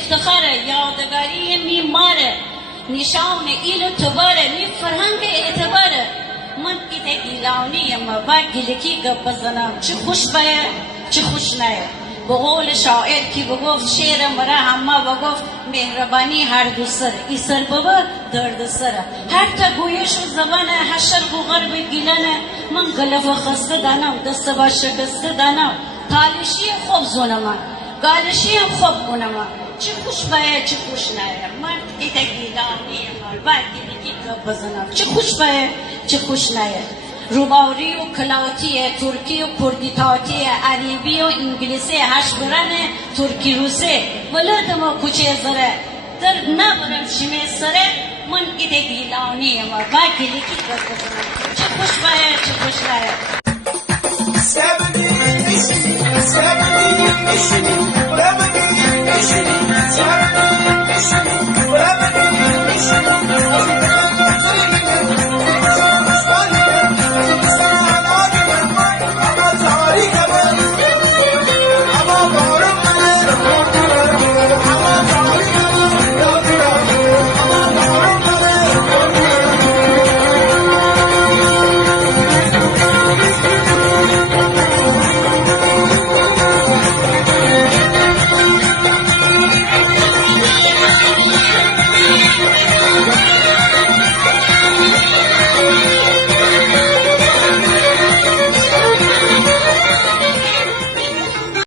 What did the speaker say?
افتخاره، یادگاری میماره، نشان ایل و تباره، می فرهنگ اعتباره. من ایت گیلانی ما و گلکی گپ بزنم، چه خوش بیه چه خوش نیه. به قول شاعر کی بگفت شعر مرا همه بگفت مهربانی هر دو سر، ای سر بابا درد سره. هر تا گویش و زبانه حشر و غرب گیلنه، من غلف و خسته دانم دست با شکسته دانم. تالشی خوب زونم گالشی خوب کنم، چه خوش بیه چه خوش نیه. من ایت گیلانی ما و گلکی گپ بزنم، چه خوش بیه چه خوش نیه. روباری و کلاتی، ترکی و کردی تاتی، عربی و انگلیسی، هشبرن ترکی روسی. ولد ما کوچه زره در نبرم شمی سره، من ایده گیلانی ما و گلکی گپ بزنم، چه خوش بیه چه خوش نیه. Seventy,